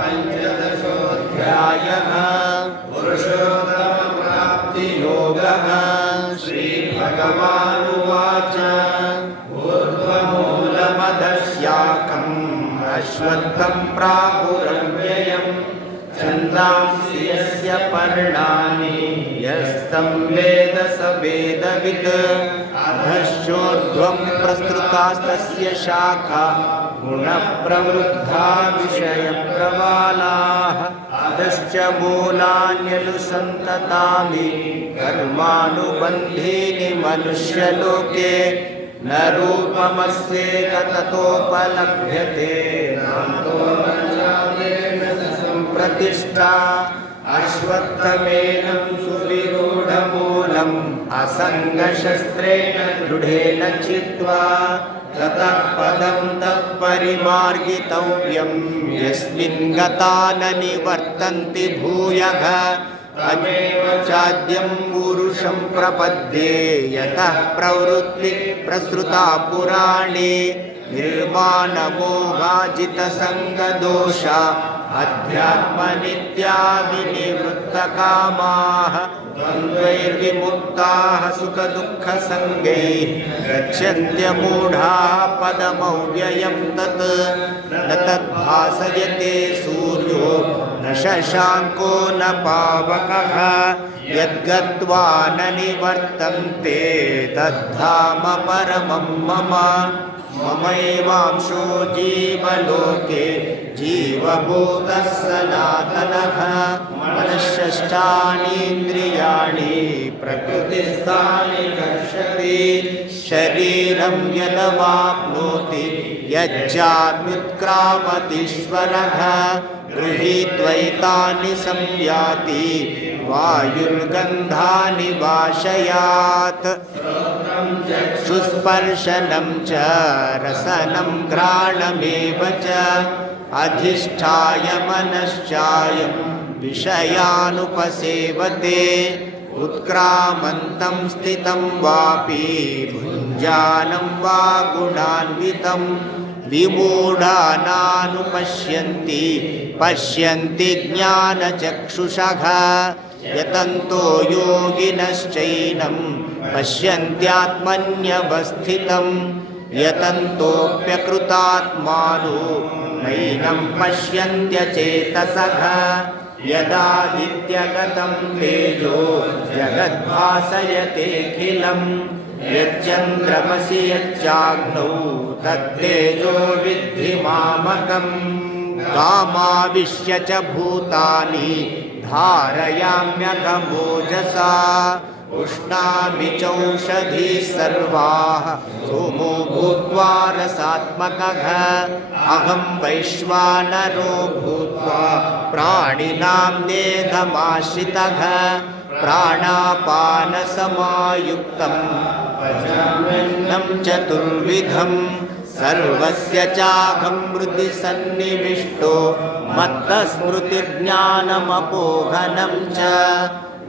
पंचदशोऽध्यायः पुरुषोत्तमप्राप्तियोगः। श्रीभगवानुवाच ऊर्ध्वमूलमधशाखम् अश्वत्थम् प्राहुरव्ययम् छन्दांसि यस्य पर्णानि यस्तं वेद स वेदवित्। अधश्चोर्ध्वं प्रसृतास्तस्य शाखा गुणप्रवृद्धा विषयप्रवालाः। अधश्च मूलान्यनुसन्ततानि कर्मानुबन्धीनि मनुष्यलोके। न रूपमस्येक ततोपलभ्यते नान्तो न चाप्येन प्रतिष्ठा। अश्वत्थमेनं सुविरूढमूलम् असङ्गशस्त्रेण दृढेन चित्वा ततः पदं तत्परिमार्गितव्यम् यस्मिन् गता न निवर्तन्ति भूयः। तमेव चाद्यं पुरुषं प्रपद्ये यतः प्रवृत्ति प्रसृता पुराणे। निर्माणमोहाजितसङ्गदोषा अध्यात्मनित्या विनिवृत्तकामाः। द्वन्द्वैर्विमुक्ताः सुखदुःखसङ्गैः गच्छन्त्यमूढाः पदमव्ययं तत्। न तद्भासयते सूर्यो न शशाङ्को न पावकः। यद्गत्वा न निवर्तन्ते तद्धाम परमं मम। ममैवांशो जीवलोके जीवभूतः सनातनः। मनश्षष्ठानीन्द्रियाणि प्रकृतिस्थानि कर्षति। शरीरं यदवाप्नोति यच्चाप्युत्क्रामतीश्वरः। गृहीत्वैतानि संयाति वायुर्गन्धानि वाशयात्। चक्षुस्पर्शनं च रसनं घ्राणमेव च अधिष्ठाय मनश्चायं विषयानुपसेवते। उत्क्रामन्तं स्थितं वापि भुञ्जानं वा गुणान्वितं। विमूढानानुपश्यन्ति पश्यन्ति ज्ञानचक्षुषः। यतन्तो योगिनश्चैनं पश्यन्त्यात्मन्यवस्थितं। यतन्तोऽप्यकृतात्मानो नैनं पश्यन्त्यचेतसः। यदादित्यगतं तेजो जगद्भासयतेऽखिलम्। यच्चन्द्रमसि यच्चाग्नौ तत्तेजो विद्धि मामकम्। कामाविश्य च भूतानि धारयाम्यघमोजसा। उष्णामि चौषधीः सर्वाः सोमो भूत्वा रसात्मकः। अहं वैश्वानरो भूत्वा प्राणिनां देहमाश्रितः। प्राणापानसमायुक्तं पचाम्यन्नं चतुर्विधम्। सर्वस्य चाहं हृदि सन्निविष्टो मत्तस्मृतिर्ज्ञानमपोहनं च।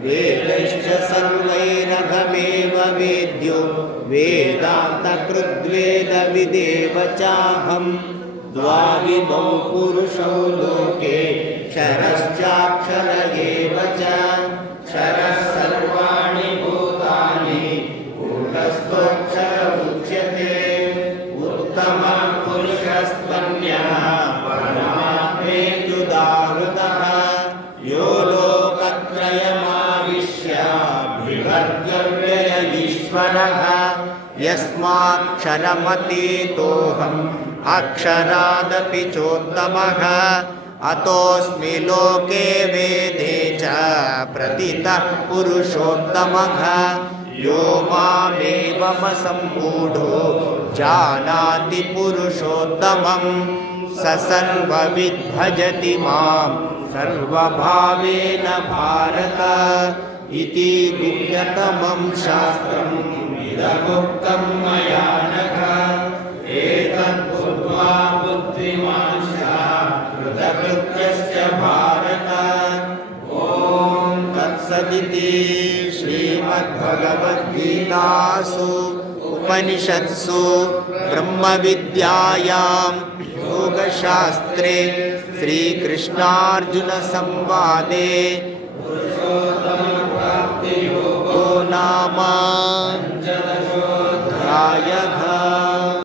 वेदैश्च सर्वैरहमेव वेद्यो वेदान्तकृद्वेदविदेव चाहं। द्वाविमौ पुरुषौ लोके क्षरश्चाक्षर एव च। क्षरः सर्वाणि भूतानि कूटस्थोऽक्षर उच्यते। उत्तमः पुरुषस्त्वन्यः परमात्मेत्युदाहृतः। यो लोकत्रयमाविश्य बिभर्त्यव्यय ईश्वरः। यस्माक्षरमतीतोऽहम् अक्षरादपि चोत्तमः। अतोऽस्मि लोके वेदे च प्रतितः पुरुषोत्तमः। यो मामेवमसम्मूढो जानाति पुरुषोत्तमम्। स सर्वविद् भजति मां सर्वभावेन भारत। इति गुह्यतमं शास्त्रम् इदमुक्तं मया नघ। एतद्बुद्ध्वा बुद्धिमान् स्यात् कृतकृत्यश्च भारत। ॐ तत्सदिति श्रीमद्भगवद्गीतासु उपनिषत्सु ब्रह्मविद्यायां योगशास्त्रे श्रीकृष्णार्जुनसंवादे